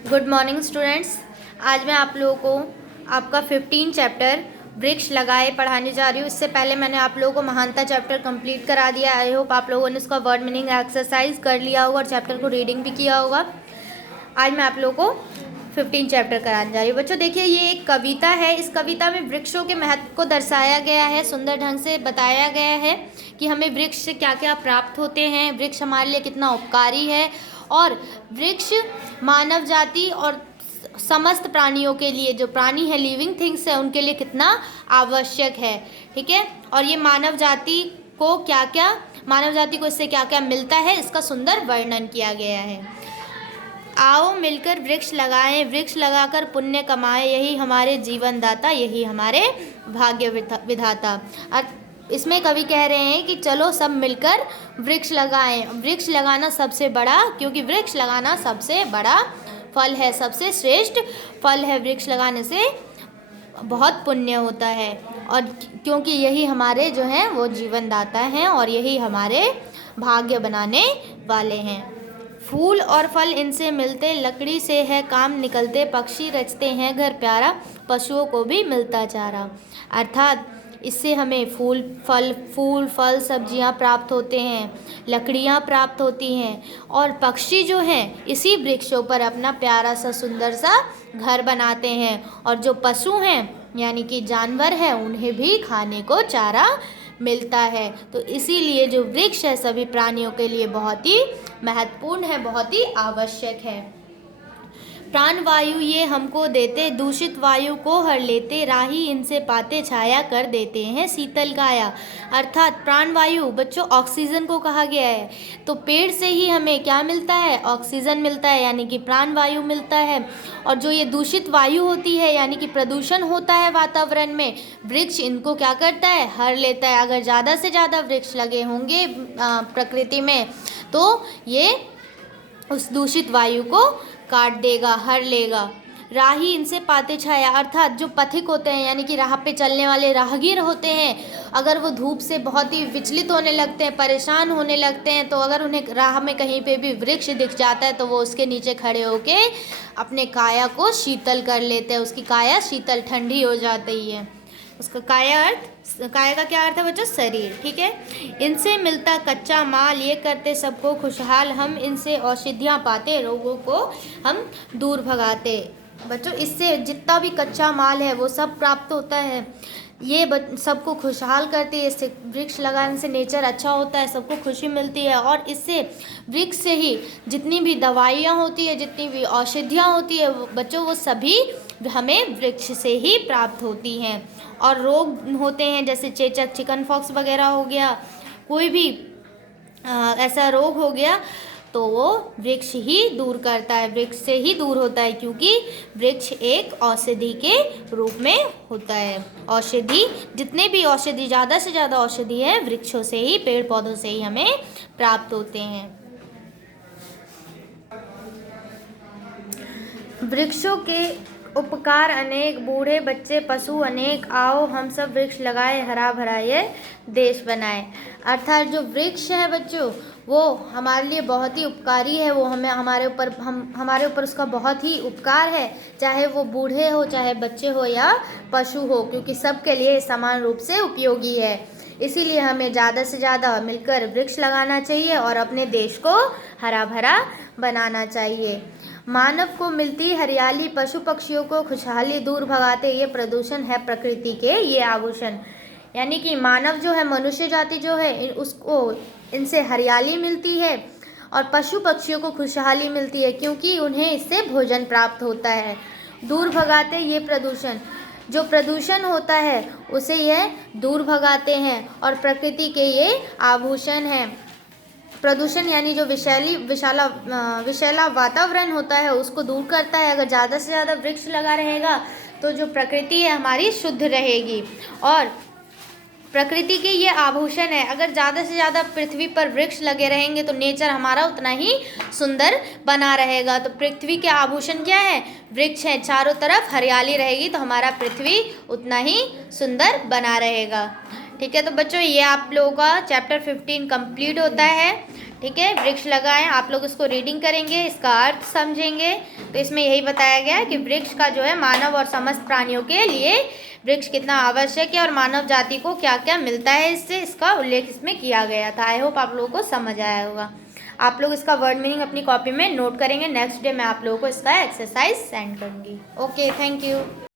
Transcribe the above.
Good morning students. आज मैं आप लोगों को आपका 15 चैप्टर वृक्ष लगाए पढ़ाने जा रही हूँ। इससे पहले मैंने आप लोगों को महानता चैप्टर कंप्लीट करा दिया। आई होप आप लोगों ने उसका वर्ड मीनिंग एक्सरसाइज कर लिया होगा और चैप्टर को रीडिंग भी किया होगा। आज मैं आप लोगों को 15 चैप्टर कराने जा रही हूँ। बच्चों देखिए, ये एक कविता है। इस कविता में वृक्षों के महत्व को दर्शाया गया है, सुंदर ढंग से बताया गया है कि हमें वृक्ष से क्या क्या प्राप्त होते हैं, वृक्ष हमारे लिए कितना उपकारी है और वृक्ष मानव जाति और समस्त प्राणियों के लिए, जो प्राणी है, लिविंग थिंग्स है, उनके लिए कितना आवश्यक है। ठीक है, और ये मानव जाति को इससे क्या क्या मिलता है, इसका सुंदर वर्णन किया गया है। आओ मिलकर वृक्ष लगाएं, वृक्ष लगाकर पुण्य कमाएं, यही हमारे जीवन दाता, यही हमारे भाग्य विधाता। इसमें कवि कह रहे हैं कि चलो सब मिलकर वृक्ष लगाएं। वृक्ष लगाना सबसे बड़ा, क्योंकि वृक्ष लगाना सबसे बड़ा फल है, सबसे श्रेष्ठ फल है। वृक्ष लगाने से बहुत पुण्य होता है और क्योंकि यही हमारे जो हैं वो जीवन दाता हैं और यही हमारे भाग्य बनाने वाले हैं। फूल और फल इनसे मिलते, लकड़ी से है काम निकलते, पक्षी रचते हैं घर प्यारा, पशुओं को भी मिलता चारा। अर्थात इससे हमें फूल फल सब्जियां प्राप्त होते हैं, लकड़ियां प्राप्त होती हैं और पक्षी जो हैं इसी वृक्षों पर अपना प्यारा सा सुंदर सा घर बनाते हैं और जो पशु हैं यानी कि जानवर हैं उन्हें भी खाने को चारा मिलता है। तो इसीलिए जो वृक्ष है सभी प्राणियों के लिए बहुत ही महत्वपूर्ण है, बहुत ही आवश्यक है। प्राण वायु ये हमको देते, दूषित वायु को हर लेते, राही इनसे पाते छाया कर देते हैं शीतल काया। अर्थात प्राण वायु बच्चों ऑक्सीजन को कहा गया है। तो पेड़ से ही हमें क्या मिलता है, ऑक्सीजन मिलता है यानी कि प्राण वायु मिलता है। और जो ये दूषित वायु होती है यानी कि प्रदूषण होता है वातावरण में, वृक्ष इनको क्या करता है, हर लेता है। अगर ज़्यादा से ज़्यादा वृक्ष लगे होंगे प्रकृति में तो ये उस दूषित वायु को काट देगा, हर लेगा। राही इनसे पाते छाया, अर्थात जो पथिक होते हैं यानी कि राह पे चलने वाले राहगीर होते हैं, अगर वो धूप से बहुत ही विचलित होने लगते हैं, परेशान होने लगते हैं, तो अगर उन्हें राह में कहीं पे भी वृक्ष दिख जाता है तो वो उसके नीचे खड़े होके अपने काया को शीतल कर लेते हैं। उसकी काया शीतल ठंडी हो जाती है। उसका काया का क्या अर्थ है बच्चों, शरीर। ठीक है, इनसे मिलता कच्चा माल, ये करते सबको खुशहाल, हम इनसे औषधियाँ पाते, रोगों को हम दूर भगाते। बच्चों इससे जितना भी कच्चा माल है वो सब प्राप्त होता है, ये सबको खुशहाल करती है। इससे वृक्ष लगाने से नेचर अच्छा होता है, सबको खुशी मिलती है और इससे वृक्ष से ही जितनी भी दवाइयाँ होती है, जितनी भी औषधियाँ होती है बच्चों, वो सभी हमें वृक्ष से ही प्राप्त होती हैं। और रोग होते हैं जैसे चेचक, चिकन पॉक्स वगैरह हो गया, कोई भी ऐसा रोग हो गया तो वो वृक्ष ही दूर करता है, वृक्ष से ही दूर होता है, क्योंकि वृक्ष एक औषधि के रूप में होता है। औषधि, जितने भी औषधि, ज़्यादा से ज़्यादा औषधि है वृक्षों से ही, पेड़ पौधों से ही हमें प्राप्त होते हैं। वृक्षों के उपकार अनेक, बूढ़े बच्चे पशु अनेक, आओ हम सब वृक्ष लगाए, हरा भरा ये देश बनाए। अर्थात जो वृक्ष है बच्चों वो हमारे लिए बहुत ही उपकारी है, वो हमारे ऊपर उसका बहुत ही उपकार है, चाहे वो बूढ़े हो, चाहे बच्चे हो या पशु हो, क्योंकि सबके लिए समान रूप से उपयोगी है। इसीलिए हमें ज़्यादा से ज़्यादा मिलकर वृक्ष लगाना चाहिए और अपने देश को हरा भरा बनाना चाहिए। मानव को मिलती हरियाली, पशु पक्षियों को खुशहाली, दूर भगाते ये प्रदूषण है प्रकृति के ये आभूषण। यानी कि मानव जो है, मनुष्य जाति जो है, उसको इनसे हरियाली मिलती है और पशु पक्षियों को खुशहाली मिलती है, क्योंकि उन्हें इससे भोजन प्राप्त होता है। दूर भगाते ये प्रदूषण, जो प्रदूषण होता है उसे यह दूर भगाते हैं और प्रकृति के ये आभूषण हैं। प्रदूषण यानी जो विषैला वातावरण होता है उसको दूर करता है। अगर ज़्यादा से ज़्यादा वृक्ष लगा रहेगा तो जो प्रकृति है हमारी शुद्ध रहेगी और प्रकृति के ये आभूषण है। अगर ज़्यादा से ज़्यादा पृथ्वी पर वृक्ष लगे रहेंगे तो नेचर हमारा उतना ही सुंदर बना रहेगा। तो पृथ्वी के आभूषण क्या है, वृक्ष है। चारों तरफ हरियाली रहेगी तो हमारा पृथ्वी उतना ही सुंदर बना रहेगा। ठीक है, तो बच्चों ये आप लोगों का चैप्टर 15 कंप्लीट होता है। ठीक है, वृक्ष लगाएं। आप लोग इसको रीडिंग करेंगे, इसका अर्थ समझेंगे। तो इसमें यही बताया गया है कि वृक्ष का जो है मानव और समस्त प्राणियों के लिए वृक्ष कितना आवश्यक है और मानव जाति को क्या क्या मिलता है इससे, इसका उल्लेख इसमें किया गया था। आई होप आप लोगों को समझ आया होगा। आप लोग इसका वर्ड मीनिंग अपनी कॉपी में नोट करेंगे। नेक्स्ट डे मैं आप लोगों को इसका एक्सरसाइज सेंड करूँगी। Okay, thank you.